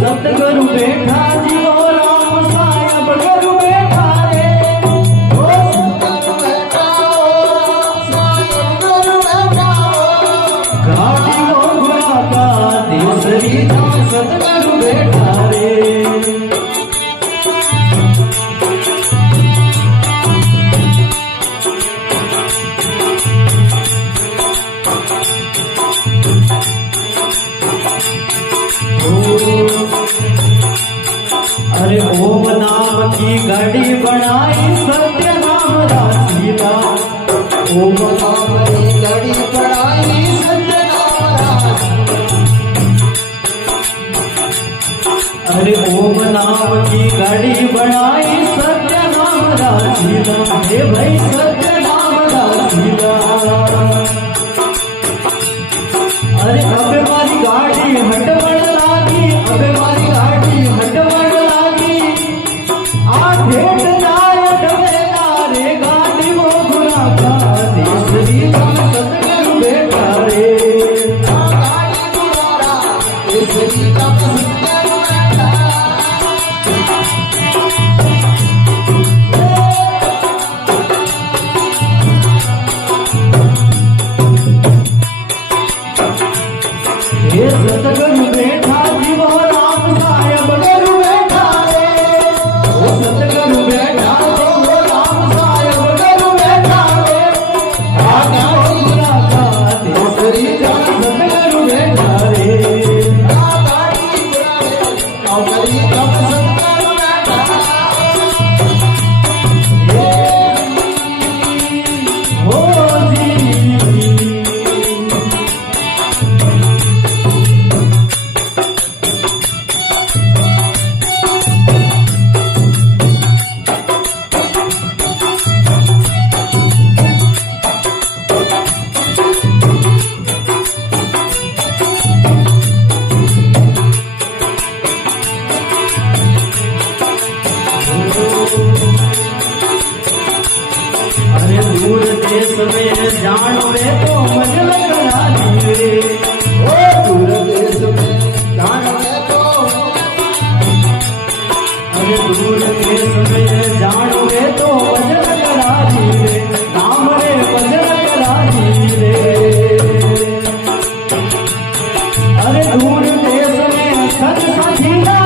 सतगुरु बैठा जीवो राम साहेब गुरु बैठा रे ओ सतगुरु बैठा राम साहेब गुरु बैठा गाड़ी वो गुरा का देसरी था सतगुरु बैठा रे अरे ओम नाम की घड़ी बनाई सत्य नाम रासीला ओम नाम की घड़ी बनाई सत्य नाम रासीला अरे ओम नाम की घड़ी बनाई सत्य नाम रासीला हे भाई सत्य नाम रासीला अरे अबे मारी गाड़ी हटवड़ लागी अबे मारी गाड़ी हटवड़ लागी आ भेट जाए डबेला रे गाड़ी वो गुना का देसरी का सतगुरु बैठा रे आ गाड़ी गुरा देसरी का सतगुरु बैठा ये सतगुरु बैठा जीवो राम साहेब गुरु बैठा रे ओ सतगुरु बैठा जीवो राम साहेब गुरु बैठा रे आगा गुरा का देसरी का सतगुरु बैठा रे आगा गुरा देसरी का सतगुरु बैठा ये हो जी अरे दूर देश में जानो रे तो मजल करा रे ओ दूर देश में जानो रे तो अरे दूर देश में जानो रे तो मजल करा रे नाम रे मजल करा रे अरे दूर देश में सच साझीला